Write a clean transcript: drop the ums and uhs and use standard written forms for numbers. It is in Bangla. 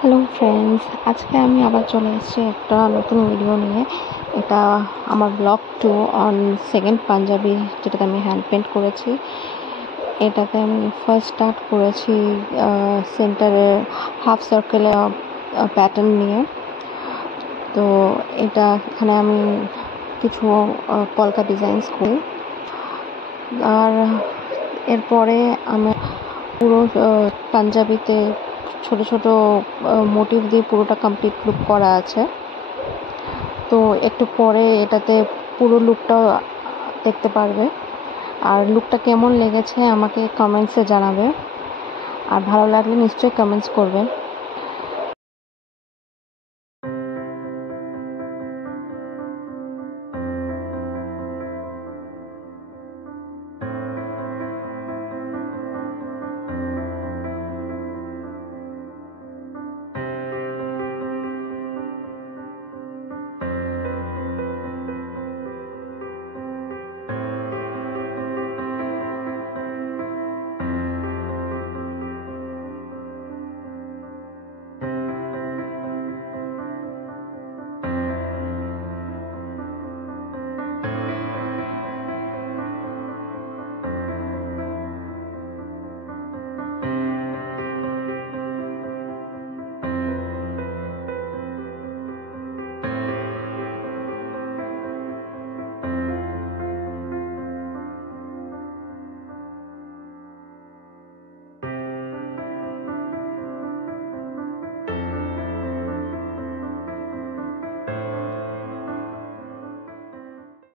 হ্যালো ফ্রেন্ডস, আজকে আমি আবার চলে এসেছি একটা নতুন ভিডিও নিয়ে। এটা আমার ব্লগ 2 অন সেকেন্ড পাঞ্জাবি, যেটাতে আমি হ্যান্ড পেন্ট করেছি। এটাতে আমি ফার্স্ট স্টার্ট করেছি সেন্টারে হাফ সার্কেলে প্যাটার্ন নিয়ে। তো এখানে আমি কিছু কলকা ডিজাইনস করি, আর এরপরে আমি পুরো পাঞ্জাবিতে ছোট ছোট মোটিভ দিয়ে পুরোটা কমপ্লিট লুক করা আছে। তো একটু পরে এটাতে পুরো লুকটা দেখতে পারবে। আর লুকটা কেমন লেগেছে আমাকে কমেন্টসে জানাবে, আর ভালো লাগলে নিশ্চয়ই কমেন্টস করবে।